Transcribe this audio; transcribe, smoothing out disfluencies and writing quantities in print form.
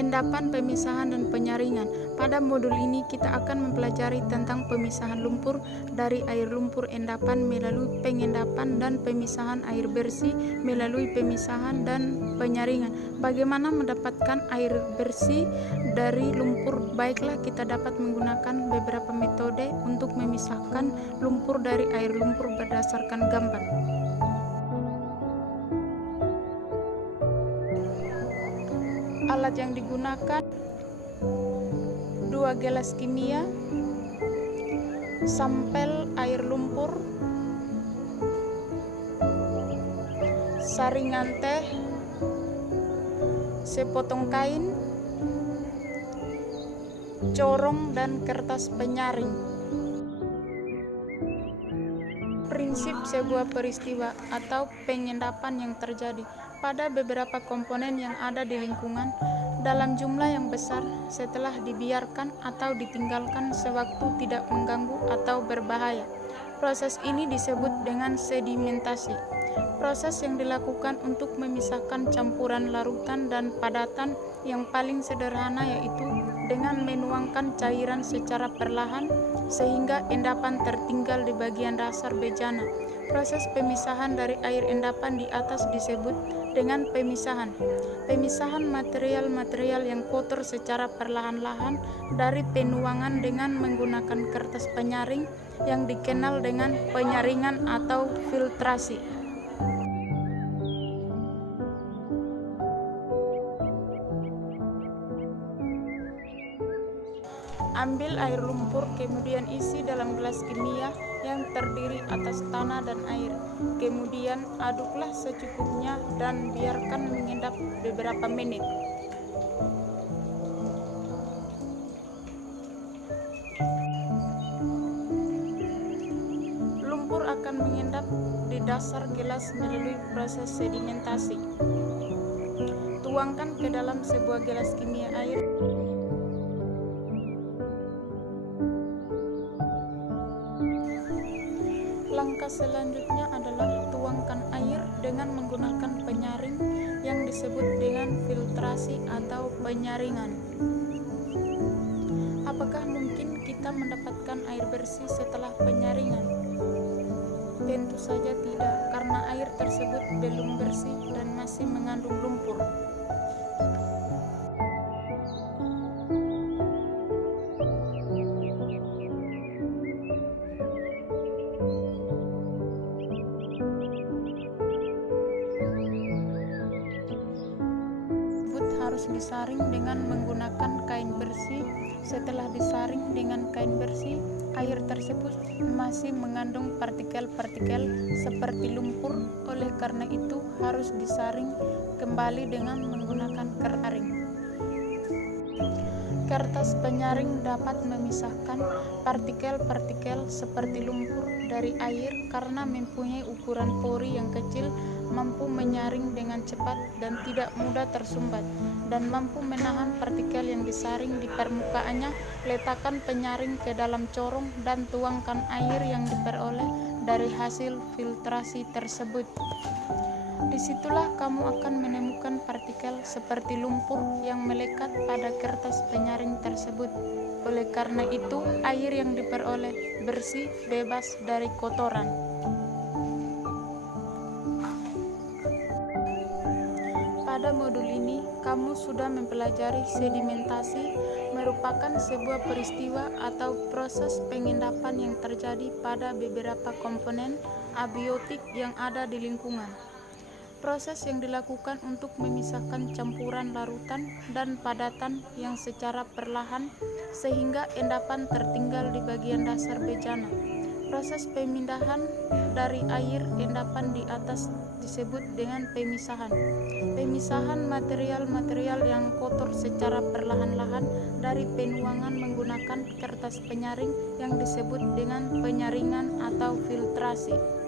Endapan, pemisahan, dan penyaringan. Pada modul ini kita akan mempelajari tentang pemisahan lumpur dari air lumpur endapan melalui pengendapan dan pemisahan air bersih melalui pemisahan dan penyaringan. Bagaimana mendapatkan air bersih dari lumpur? Baiklah, kita dapat menggunakan beberapa metode untuk memisahkan lumpur dari air lumpur berdasarkan gambar. Alat yang digunakan: 2 gelas kimia, sampel air lumpur, saringan teh, sepotong kain, corong, dan kertas penyaring. Prinsip sebuah peristiwa atau pengendapan yang terjadi pada beberapa komponen yang ada di lingkungan dalam jumlah yang besar setelah dibiarkan atau ditinggalkan sewaktu tidak mengganggu atau berbahaya. Proses ini disebut dengan sedimentasi. Proses yang dilakukan untuk memisahkan campuran larutan dan padatan yang paling sederhana yaitu dengan menuangkan cairan secara perlahan sehingga endapan tertinggal di bagian dasar bejana. Proses pemisahan dari air endapan di atas disebut dengan pemisahan. Pemisahan material-material yang kotor secara perlahan-lahan dari penuangan dengan menggunakan kertas penyaring yang dikenal dengan penyaringan atau filtrasi. Ambil air lumpur, kemudian isi dalam gelas kimia yang terdiri atas tanah dan air. Kemudian aduklah secukupnya dan biarkan mengendap beberapa menit. Lumpur akan mengendap di dasar gelas melalui proses sedimentasi. Tuangkan ke dalam sebuah gelas kimia air. Langkah selanjutnya adalah tuangkan air dengan menggunakan penyaring yang disebut dengan filtrasi atau penyaringan. Apakah mungkin kita mendapatkan air bersih setelah penyaringan? Tentu saja tidak, karena air tersebut belum bersih dan masih mengandung lumpur. Harus disaring dengan menggunakan kain bersih. Setelah disaring dengan kain bersih, air tersebut masih mengandung partikel-partikel seperti lumpur. Oleh karena itu harus disaring kembali dengan menggunakan kertas. Kertas penyaring dapat memisahkan partikel-partikel seperti lumpur dari air karena mempunyai ukuran pori yang kecil, mampu menyaring dengan cepat dan tidak mudah tersumbat, dan mampu menahan partikel yang disaring di permukaannya. Letakkan penyaring ke dalam corong dan tuangkan air yang diperoleh dari hasil filtrasi tersebut. Disitulah kamu akan menemukan partikel seperti lumpur yang melekat pada kertas penyaring tersebut. Oleh karena itu, air yang diperoleh bersih, bebas dari kotoran. Pada modul ini, kamu sudah mempelajari sedimentasi, merupakan sebuah peristiwa atau proses pengendapan yang terjadi pada beberapa komponen abiotik yang ada di lingkungan. Proses yang dilakukan untuk memisahkan campuran larutan dan padatan yang secara perlahan sehingga endapan tertinggal di bagian dasar bejana. Proses pemindahan dari air endapan di atas disebut dengan pemisahan. Pemisahan material-material yang kotor secara perlahan-lahan dari penuangan menggunakan kertas penyaring yang disebut dengan penyaringan atau filtrasi.